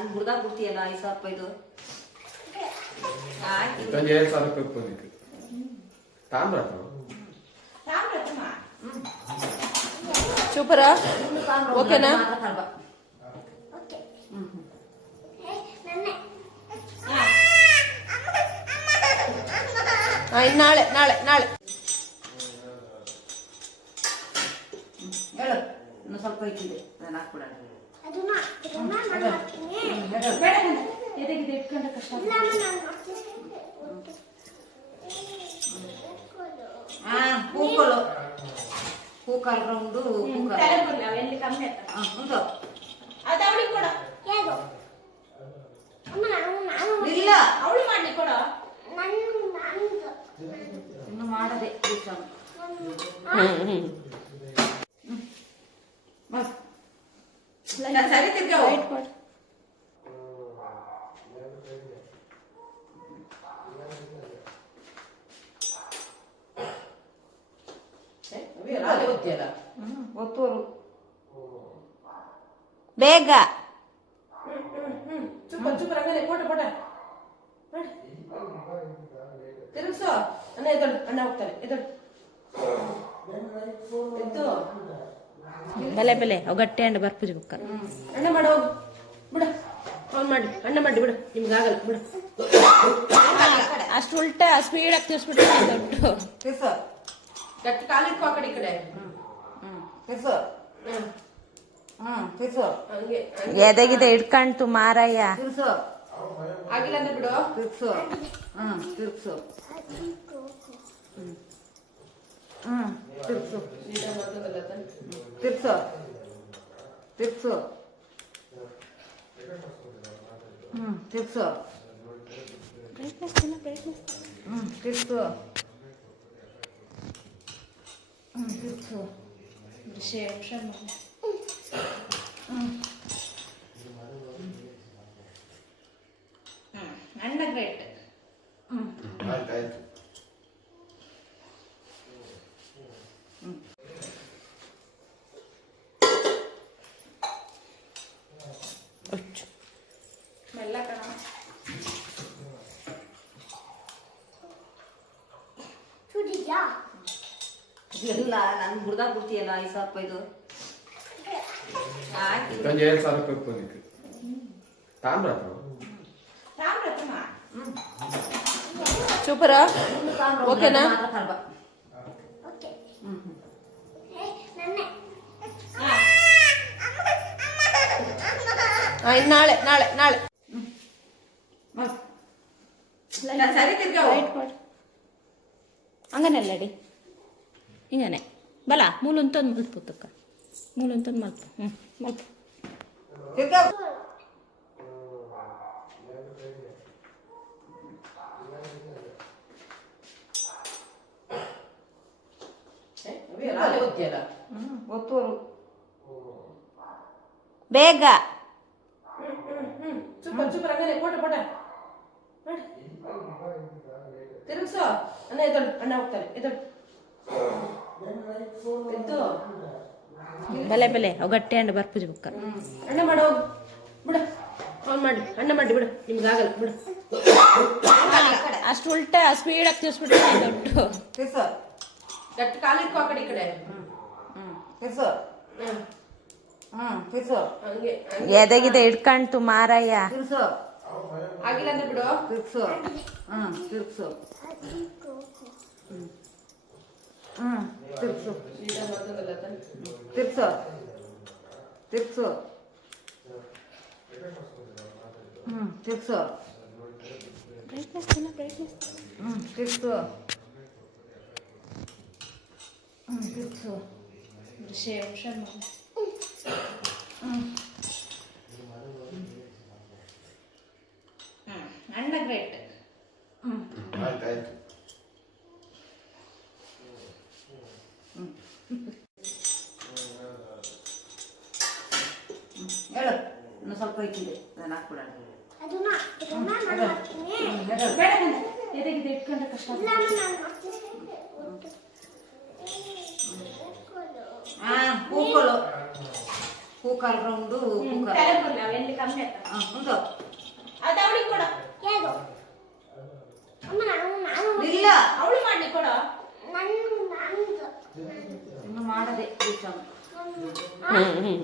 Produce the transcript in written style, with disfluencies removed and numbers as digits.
ನಾನು ಬುಡ್ದಾಗ ಬಿಡ್ತೀಯಲ್ಲ 5,000 ರೂಪಾಯಿದು ತಂದು 7,000 ರೂಪಾಯಿ ಬಂದಿತ್ತು ತಾಮ್ರತ ಸೂಪರಾ ಓಕೆನಾ ನಾಳೆ ನಾಳೆ ನಾಳೆ ಹೇಳು ಇನ್ನು ಸ್ವಲ್ಪ ಇಟ್ಟಿದೆ ನಾನು ಹಾಕ್ಬಿಡೋಣ ಕಷ್ಟ ಹೂಕಲು ಹೂಕಾಲ್ ರೌಂಡು ಇಲ್ಲ ಅವಳು ಮಾಡಿ ಕೊಡ ಇನ್ನು ಮಾಡದೆ ಸರಿ ತಿರ್ಗ ಒತ್ತೂರು ಬೇಗ ಚುಪ್ಪರ್ ಚುಪ್ಪರ್ ಹಂಗನೆ ಫೋಟೋ ಫೋಟೋ ತಿರುಗಿಸೋ ಅಣ್ಣ ಎದಳು ಅಣ್ಣ ಹೋಗ್ತಾರೆ ಎದಳು ಎದ್ದು ಬೆಲೆ ಬೆಲೆ ಅವು ಗಟ್ಟಿ ಅಂಡ್ ಬರ್ಪೂಜೆ ಬುಕ್ಕ ಅಣ್ಣ ಮಾಡೋ ಬಿಡ ಫೋನ್ ಮಾಡಿ ಅಣ್ಣ ಮಾಡಿ ಬಿಡು ನಿಮ್ಗೆ ಆಗಲ್ಲ ಬಿಡು ಅಷ್ಟು ಉಲ್ಟಾ ಸ್ಪೀಡಾಗಿ ತಿರ್ಸ್ಬಿಟ್ಟು ದೊಡ್ಡ ತಿರ್ಸೋ ಗಟ್ಟಿ ಕಾಲಿಟ್ಕೋ ಆ ಕಡೆ ಈ ಕಡೆ ತಿರ್ಸೋ ತಿರ್ಸೋ ಹಂಗೆ ಎದಗಿದೆ ಇಟ್ಕಂತು ಮಾರಯ್ಯ ತಿರ್ಸೋ ಆಗಿಲ್ಲ ಅಂದ್ರೆ ಬಿಡು ತಿರ್ಸೋ ತಿರ್ಸೋ ತಿರ್ಸು ತಿರ್ಸು ತಿರ್ಸು ತಿರ್ಸು ತಿರ್ಸು ತಿರ್ಸು ಅಣ್ಣ ಗ್ರೇಟ್ ಆಯ್ತಾಯ್ತು ಮೆಲ್ಲ ಕಣ ಇಲ್ಲ ನಾನು ಬುಡ್ದಾಗ ಬಿಡ್ತೀಯಲ್ಲ 5,000 ರೂಪಾಯಿದು ತಂದು 7,000 ರೂಪಾಯಿ ಬಂದಿತ್ತು ತಾಮ್ರತ ಸೂಪರಾ ಓಕೆನಾ ನಾಳೆ ನಾಳೆ ನಾಳೆ ಸರಿ ತಿರ್ಗ ಹಂಗನಲ್ಲಡಿ ಹಿಂಗನೆ ಬಲ ಮೂಲಂತಂದು ಮಲ್ಪುತ್ತಕ್ಕ ಮೂಲಂತಂದು ಮಲ್ಪ ಮಲ್ಪ ತಿರ್ಗ ಒತ್ತೂರು ಬೇಗ ಚುಪ್ಪರ್ ಚುಪ್ಪರ್ ಹಂಗನೆ ಫೋಟೋ ಫೋಟೋ ತಿರುಗಿಸೋ ಅಣ್ಣ ಎದಳು ಅಣ್ಣ ಹೋಗ್ತಾರೆ ಎದಳು ಎದ್ದು ಬೆಲೆ ಬೆಲೆ ಅವು ಗಟ್ಟಿ ಅಂಡ್ ಬರ್ಪೂಜೆ ಬುಕ್ಕ ಅಣ್ಣ ಮಾಡೋ ಬಿಡ ಫೋನ್ ಮಾಡಿ ಅಣ್ಣ ಮಾಡಿ ಬಿಡು ನಿಮ್ಗೆ ಆಗಲ್ಲ ಬಿಡು ಅಷ್ಟು ಉಲ್ಟಾ ಸ್ಪೀಡಾಗಿ ತಿರ್ಸ್ಬಿಟ್ಟು ದೊಡ್ಡ ತಿರ್ಸೋ ಗಟ್ಟಿ ಕಾಲಿಟ್ಕೋ ಆ ಕಡೆ ಈ ಕಡೆ ತಿರ್ಸೋ ತಿರ್ಸೋ ಹಂಗೆ ಎದಗಿದೆ ಇಟ್ಕಂತು ಮಾರಯ್ಯ ತಿರ್ಸೋ ಆಗಿಲ್ಲ ಅಂದ್ರೆ ಬಿಡು ತಿರ್ಸೋ ತಿರ್ಸೋ ತಿರ್ಸು ತಿರ್ಸೋ ತಿರ್ಸೋ ತಿರ್ಸೋ ತಿರ್ಸೋ ತಿರ್ಸೋ ಅಣ್ಣ ಗ್ರೇಟ್ ಆಯ್ತಾಯ್ತು ಹೇಳು ಇನ್ನು ಸ್ವಲ್ಪ ಇಟ್ಟಿದೆ ನಾನು ಹಾಕ್ಬಿಡೋಣ ಎದಗಿದೆ ಇಟ್ಕೊಂಡ್ರೆ ಕಷ್ಟ ಹೂಕಲು ಹೂಕಾಲ್ ರೌಂಡು ಉಂಟು ಅದು ಅವಳಿಗೆ ಕೊಡ. ಇಲ್ಲ ಅವಳು ಮಾಡ್ಲಿಕ್ಕೆ ಕೊಡ. ಇನ್ನು ಮಾಡದೆ ಹ್ಮ್